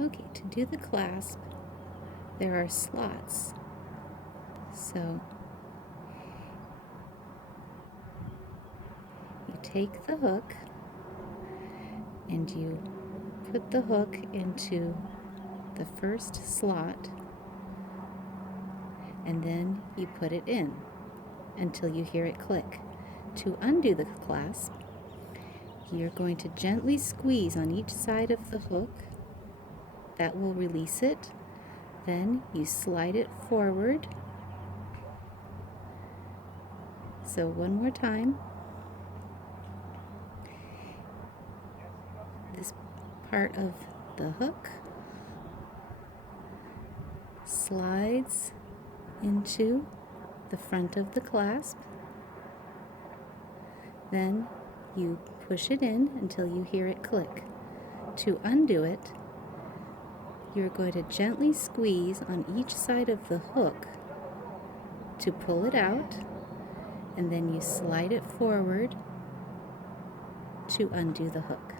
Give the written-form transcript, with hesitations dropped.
Okay, to do the clasp, there are slots. So you take the hook and you put the hook into the first slot, and then you put it in until you hear it click. To undo the clasp, you're going to gently squeeze on each side of the hook. That will release it. Then you slide it forward. So one more time. This part of the hook slides into the front of the clasp. Then you push it in until you hear it click. To undo it, you're going to gently squeeze on each side of the hook to pull it out, and then you slide it forward to undo the hook.